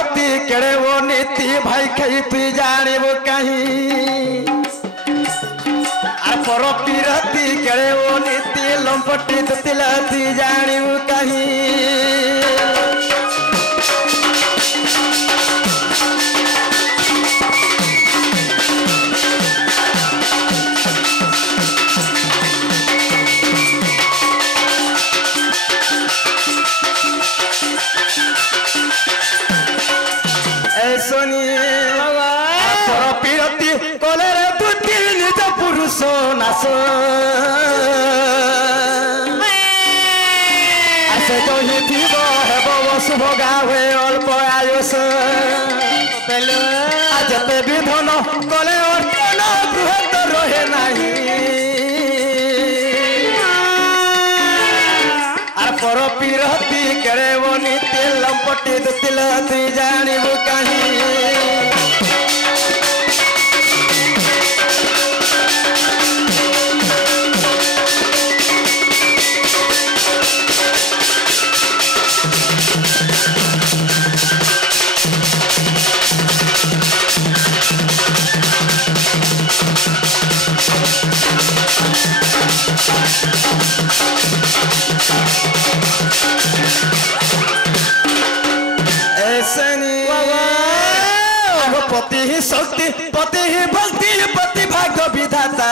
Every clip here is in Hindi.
पिरती केड़े वो नीति भाई खई तु जानिबो कहीं आर पर पिरती केड़े वो नीति लंपटी दुतिला तु जानिबो कहीं सोनी पर पिरती कलेरे दुति निज पुरुष नाश आसे तो ही थीब हेब शुभ गावे अल्प आयुष आज ते विधन कले अर्चन गृह तो रहे नहीं आर पर पिरती केड़े वो नीति लंपटी दुतिल तु जानिबो कहीं पति ही शक्ति पति ही भक्ति पति भाग्य विधाता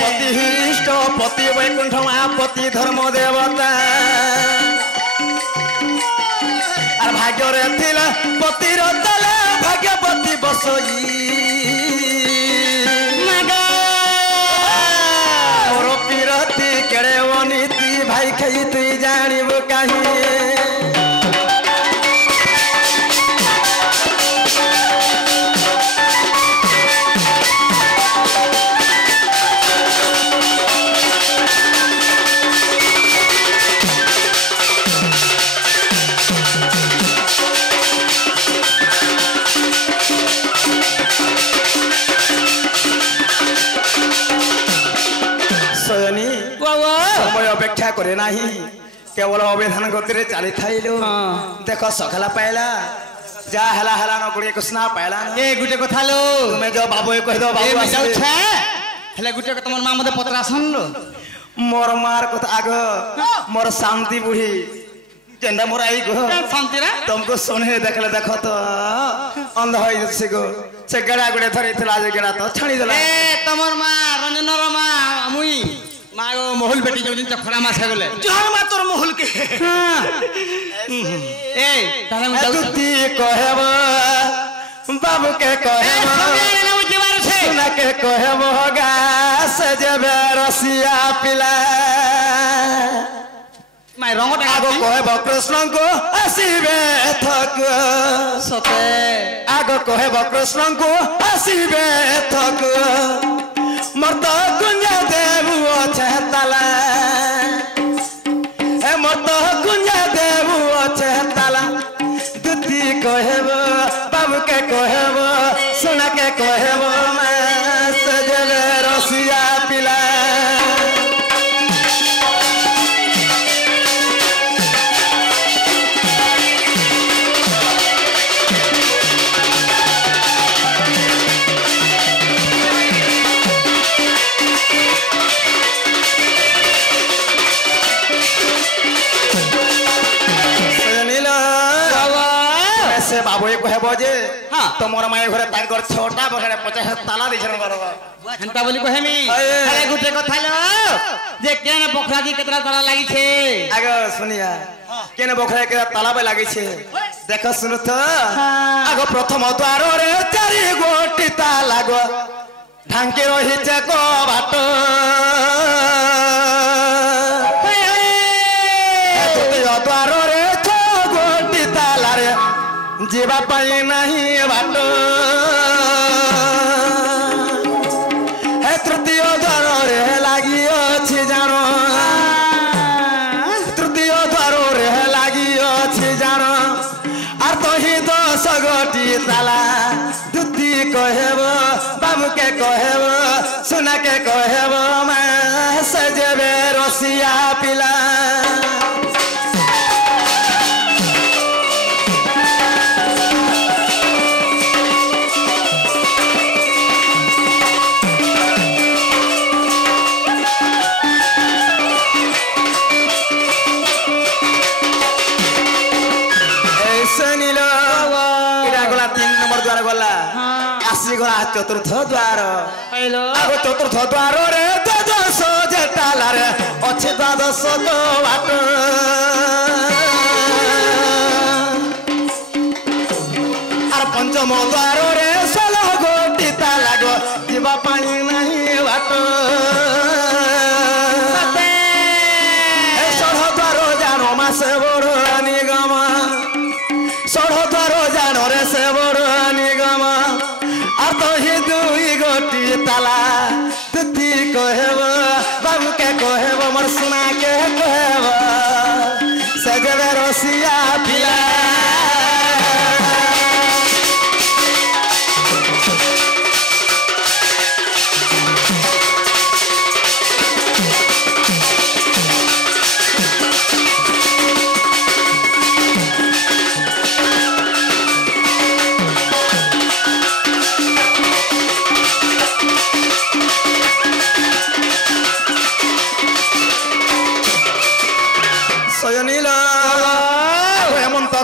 पति ही इष्ट पति वैकुंठ पति धर्म देवता और भाग्य रे थिला पति रतला भाग्यपति बसई मोर पिरती केड़े वो नीति भाई खई तु जानिबो कहीं समय अपेक्षा करे नाही केवल अवधान गति चली थाइलु देख सखला पाइला जा हला हला न गुड़े कृष्णा पाइला ए गुटे कथा लो तुमे जो बाबू कह दो बाबू आसे हेले गुटे के तमर मां मते पत्रा सुन लो मोर मार कथा आग मोर शांति बुढ़ी जेंदा मोर आई गो शांति रे तुमको सुने देखले देखो तो अंध होई से गो से गड़ा गुड़े धरि थला जे गड़ा तो छाणी देला ए तमर मां रंजन रो मां मुई मागो मोहल बेटी जो दिन चखरा मास गले जोर मा तोर मोहल के ए ताले म तुती कहब बाबू के कहब सुना के कहब गा सजबे रसिया पिला माय रंग आगो कहब कृष्ण को आसीबे थक सते आगो कहब कृष्ण को आसीबे थक मर्द गुंजा देव छेतला ए मर्द गुंजा देव छेतला दुती कहब बाबू के कहब सुना के कहब सजबे रसिया पिला बाबू कहब जे तुमर माय घरे तांकर 6टा बखरे 50 ताला दिछन बरबा हंता बोली कहमी अरे गुटे कथा लो जे केने बखरा की केतरा ताला लागि छे आगे सुनिया केने बखरा के ताला पे लागि छे देख सुनु त आगो प्रथम द्वार रे 4 गोटी ताला गो ढांके रही छे को बाट द्वितीय द्वार रे 6 गोटी ताला रे जीवा पाई नहीं बाट है तृतीय द्वार रे लागी अछि जानो तृतीय द्वार रे लागी अछि जानो आर तो ही 10 गोटी ताला दुती कहब बाबू के कहब सुना के कहब मैं सजबे रसिया पिला नंबर द्वार गला आसी गला चतुर्थ द्वार आगो चतुर्थ द्वार रे द्वादश जेटाला रे अच्छे द्वादश बाट आर पंचम द्वार रे 16 गोटी ताला गो जीवा पानी नहीं बाट से बड़ निगम 16 द्वार जान रे से बड़ निगम आर तो ही दुई गोटी ताला तुती कहब बाबू के कहब मोर सुना के कहब से जबे रसिया पिला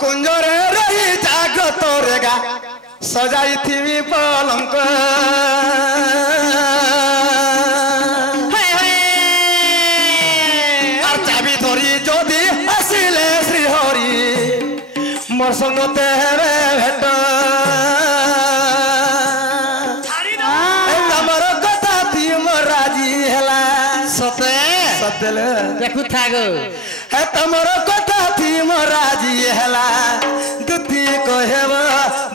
कुंजरे रही जागत रेगा सजाई थी पलंक और चाबी धरी जदि आसिले श्रीहरि मोर संगते हेबे भेट तमर कथा थी मोर राजी हेला सते सतेले देखु थागो हे तमर कथा थी मोर राजी हेला दुती कहब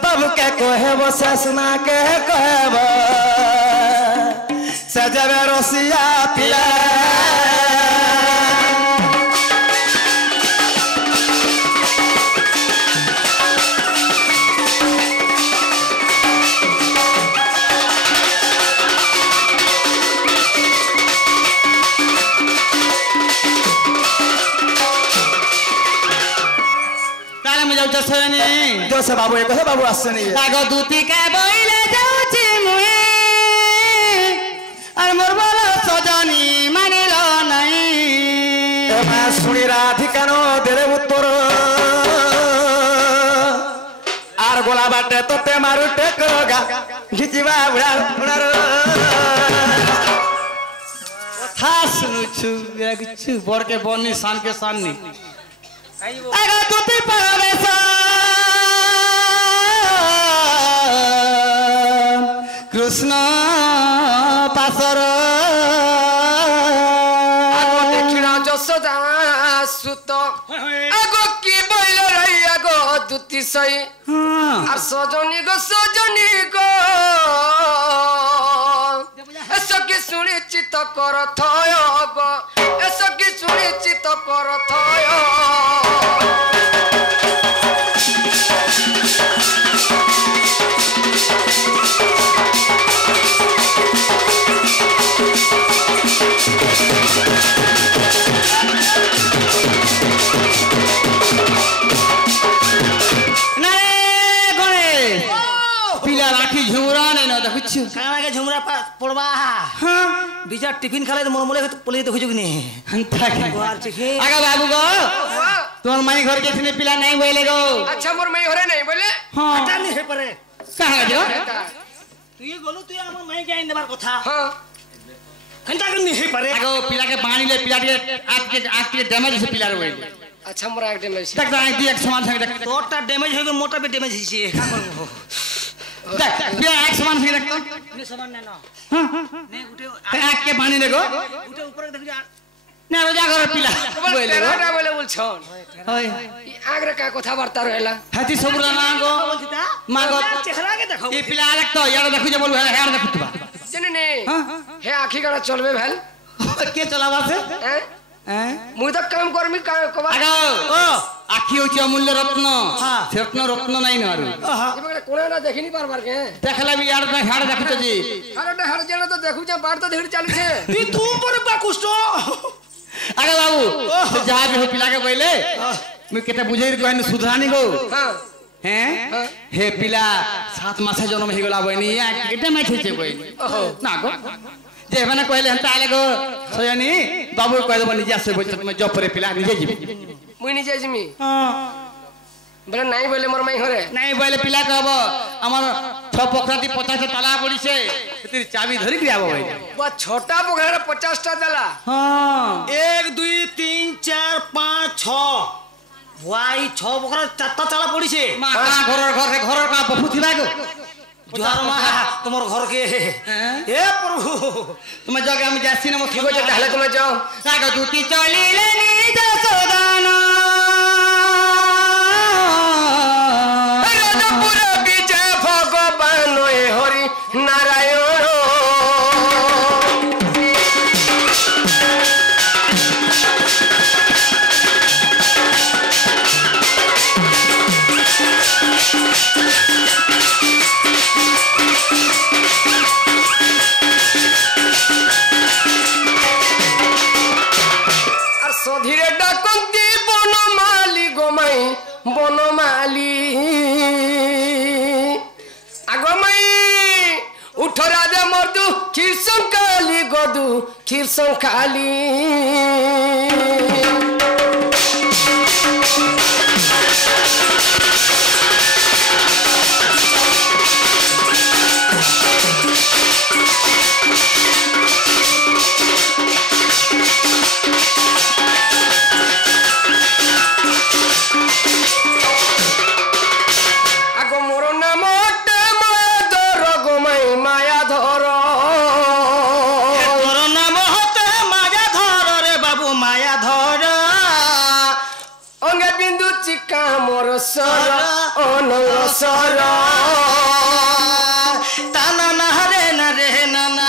बाबू के कहब से सुना के कहब से जब रसिया पिला जो से बाबू एक है बाबू आसनी आगो दूती के बोइले जाउची मुए और मोर बोलो सजनी मानिलो नहीं मैं सुनी राधिका नो देरे उत्तर आर गोला बाटे तो ते मारू टेकगा घिचिबा उड़ा उड़ार कथा सुनुछु एकछु बड़ के बन्नी शान के सामने आगो दूती परमेश कृष्ण पासर आगो देखिना जसोदा सुत आगो की बोइल रही आगो दुती सई আর সজনী গো এসো কি সুনিশ্চিত কর থয় গো এসো কি সুনিশ্চিত কর থয় झुमरा पड़वा बीजा टिफिन खाले मोर मोले पुलिस देखु जगनी गोर टिफिन आगा बाबू गो तोर माई घर के थिने पिला नहीं बोले गो अच्छा मोर माई घरे नहीं बोले हां हटा नहीं है परे कहां जो तू ये गोलू तू हमर माई के देबार कथा हां घंटा करनी है परे आगो पिला के पानी ले पिला के आंख के डैमेज से पिला रे अच्छा मोर आंख डैमेज तक आंख दी एक समान संग देख तोटा डैमेज है मोटा पे डैमेज है का करबो देख पिला एक समान संग देख ने समान ना नहीं उठे आंख के पानी देखो उठे ऊपर देख जा ना रोजा घर पिला बोले रोटा बोले बोलछन होय ई आगरे का कथा वार्ता रहेला हाथी सबुरा मांगो मांगो चेहरा के देखो ई पिला देख तो यार देखु जे बोल यार देखु तबा जने ने हे आखी गड़ा चलबे भेल के चलावा से हैं मुई तो काम करमी कबा आगो ओ आखी होची अमूल्य रत्न रत्न रत्न नाही नारू इबे कोना ना देखि नहीं बार के देखला भी यार ना हाड़ देखु जी हाड़ हाड़ जेना तो देखु जा बार तो धीर चालू छे ई तू पर बाकुस्तो आगे बाबू जहां भी हो पिला के पहले मैं केते बुझेर कहन सुधरानी गो हां हैं हे पिला 7 मास जन्म हे गला बनी या केते मै छे बनी ना गो जे माने कहले हंता आले गो सोयनी बाबू कह दबो निजे से बोल मैं जब परे पिला निजे जी मुई निजे जिमी हां बोले नहीं बोले मोर माई हरे नहीं बोले पिला कहब हमर 6 पोखराती 50 ताला पड़ीसे तेरी चाबी धरि के आबो भाई वो छोटा पोखरा 50 टा दला हां 1 2 3 4 5 6 भाई 6 बकरा 4टा चाला पड़ीছে मा घर का बफु थिबा गो जुहार मा तुमर घर के ए प्रभु तुम जगे हम जासी न ठीक हो ताहले तुम जाओ साग दूती चलिले नी जसोदाना राजपुर विजय भगवान हरि नारायण धीरे डाकती बनमाली गोमाई बनमाली आगमाई उठरा दे मर्दू खीरसं काली गदू खीरसं काली सर अनल सर ताना ना रे ना रे ना ना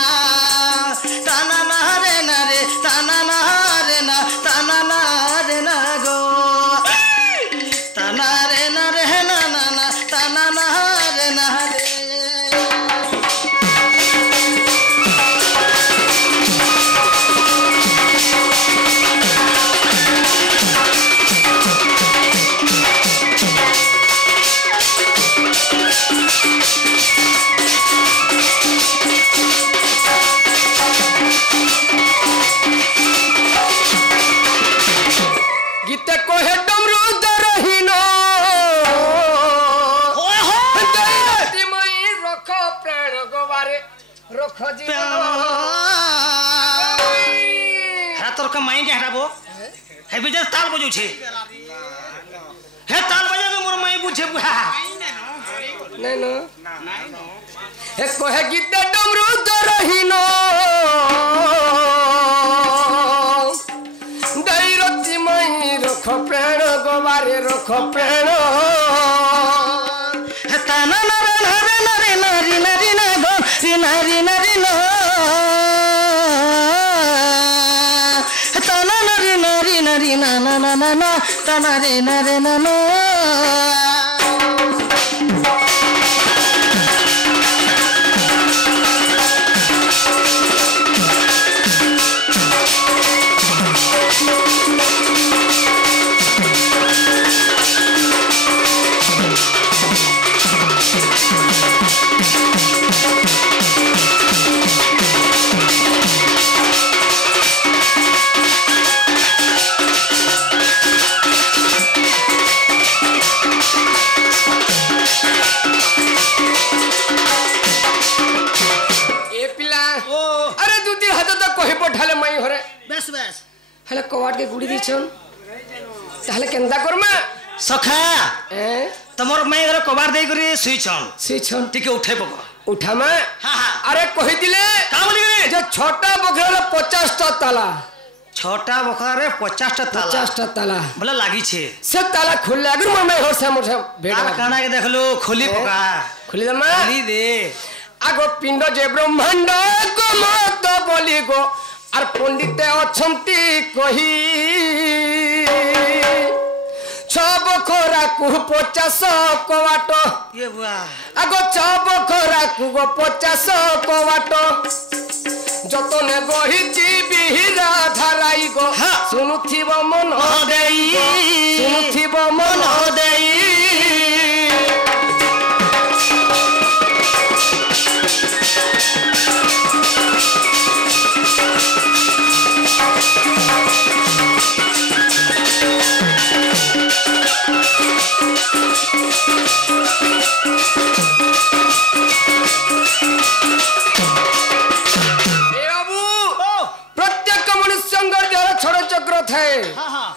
ताना ना रे ना रे ताना ना रे ना ताना ना रे ना गो ताना रे ना रे ना ना ना ताना ना रे ना रे तोर का माई के हटाबो हे बिजर ताल बजू छे हे ताल बजे के मोर माई बुझे बुहा नहीं नो हे कोहे गीत डमरू दरहिनो दैरती मई रख प्राण गोवारे रख प्राण हे ताना ना रे नरे नरी नरी ना गो नरी नरी नो ताना नरी नरी नरी ना ना ना ना ना ताना रे नरे ना ना हेले कवाट के गुड़ी दीछन ताहले केंदा करमा सखा तमर माई घर कबार दे करी सुईछन टिके उठे पको उठा में हां हां अरे कहि दिले का बोली जे छोटा बखरा 50 टा ताला छोटा बखरा रे 50 टा ताला 50 टा ताला बोला लागी छे से ताला खुल अगर मोर में होर से मोर बेटा काना के देखलो खोली पका खुली दे मां खोली दे आगो पिंड जे ब्रह्मांड को मत बोली गो आर पंडिते अछंती कही छब खरा कु 50 कवाट ये बुआ आगो छब खरा कु 50 कवाट जतने गहिची बिहिरा धाराई गो सुनुथिब मन देई सुनुथिब मन देई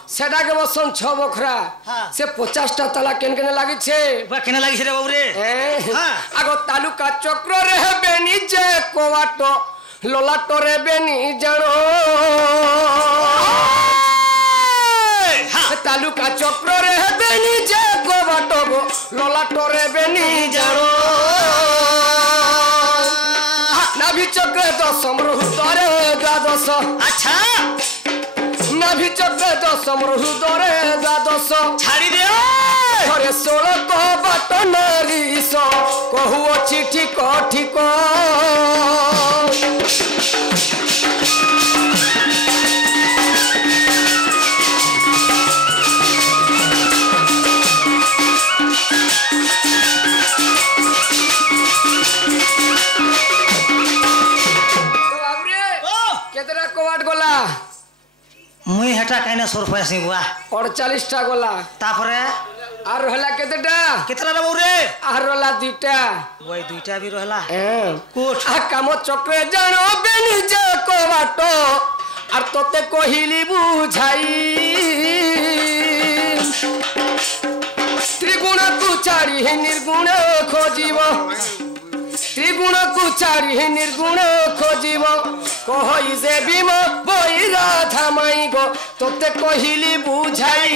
সেটা কে বসন 6 বখরা হ্যাঁ। সে 50টা তালা কেন কেন লাগিছে বা কেন লাগিছে রে বাবু রে হ্যাঁ। আগ তালুকা চক্র রে বেনি যে কোয়াট ললাট রে বেনি জানো তালুকা চক্র রে বেনি যে কোয়াট গো ললাট রে বেনি জানো নাভি চক্র দশম হৃদরে দ্বাদশ আচ্ছা নাভি চক্র দশম হৃদরে দ্বাদশ ছাড়ি দে ঘরে 16 কবাট নারীশ কহুଅଛି ঠিক ঠিক কেতটা কবাট গলা মুই হেটা কাইনা সর পাইছি বুয়া 48টা গলা তারপরে আর রহলা কেতটা কেতলা রে বাবু রে আর রহলা 2টা ওই দুইটা বি রহলা হ্যাঁ কোট কাম চক্রে জানবে নিজে কবাট আর তোতে কহিলি বুঝাই ত্রিগুণ কু চারি নির্গুণ খোঁজিব ত্রিগুণ কু চারি নির্গুণ খোঁজিব কহই যে বিম বই রাধা মাই গো তোতে কহিলি বুঝাই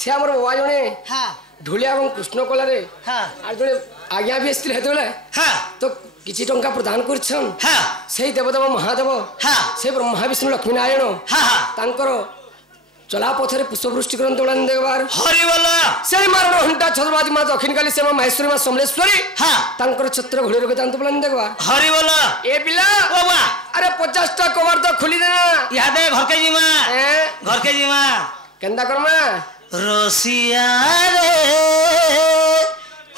সে আমার বাবা জনে হ্যাঁ ঢুলিয়া এবং কৃষ্ণ কলারে হ্যাঁ আর জনে আজ্ঞা বি আসছিল হেতলে হ্যাঁ তো কিছু টঙ্কা প্রদান করছন হ্যাঁ সেই দেবদেব মহাদেব হ্যাঁ সেই ব্রহ্মা বিষ্ণু লক্ষ্মী নারায়ণ হ্যাঁ হ্যাঁ তাঙ্কর চলা পথরে পুষ্পবৃষ্টি করতে ওলান দেখবার হরি বলা সেই মারণ ঘণ্টা ছদ্রবাদী মা দক্ষিণ কালী সে মা মাহেশ্বরী মা সমলেশ্বরী হ্যাঁ তাঙ্কর ছত্র ঘুড়ি রোগে জানতে ওলান দেখবার হরি বলা এ পিলা বাবা আরে 50টা কবার তো খুলি দে না ইহাদে ঘরকে জিমা হ্যাঁ ঘরকে জিমা কেন্দা করমা রসিয়া রে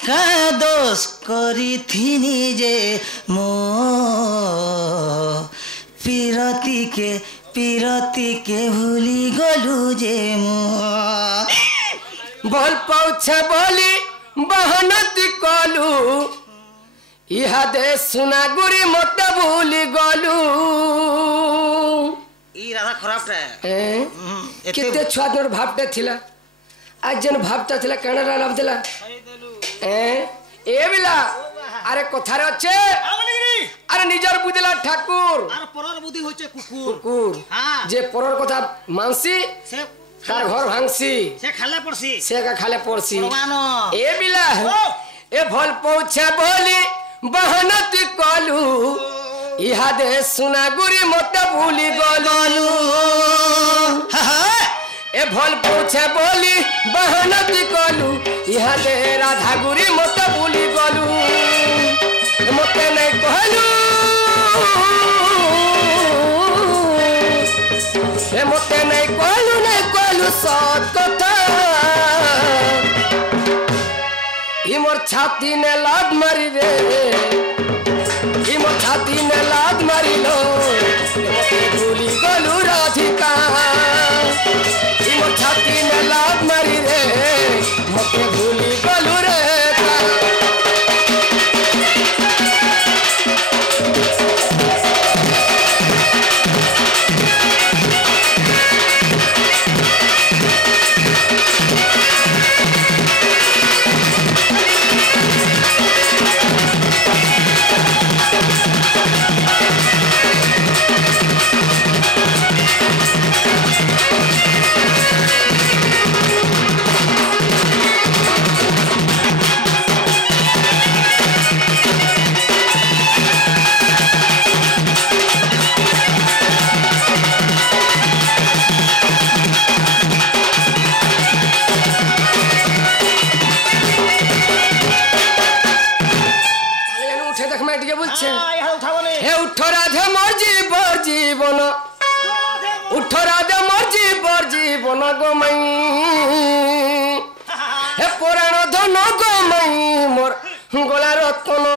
কা দোষ করিথিনি যে মো পিরতিকে ভুলি গলু যে মো বল পৌঁছে বলি বাহনতি কলু ইহাদে সুনাগুড়ি মতে ভুলি গলু ই রাধা খরাপটা কেতে ছুয়া দিনের ভাবটা ଥିଲା আজ যেন ভাবটা ଥିଲା কেনারা লাভ ଥିଲା এ বিলা আরে কথারে আছে আরে নিজের বুঝলা ঠাকুর আর পরর বুদ্ধি হচ্ছে কুকুর কুকুর হ্যাঁ যে পরর কথা মানসি সে তার ঘর ভাঙসি সে খালে পড়ছি সে খালে পড়ছি প্রমাণ এ বিলা এ ভল পৌঁছে বলি বাহনতি কলু ইহাদে সুনাগুড়ি মতে ভুলি গলু এ ভল পৌঁছে বলি বাহনতি কলু ইহাদে রাধাগুড়ি মতে ভুলি গলু মতে নাই কহলু এ মতে নাই কহলু সৎ কথা ইমর ছাতি নে লাদ মারি রে ইমর ছাতি নে লাদ মারিল ভুলি গলু রাধিকা ইমর ছাতি নে লাদ মারি রে মতে ভুলি গলু রে উঠ রাধে মর্জি বর্জি বন গমাই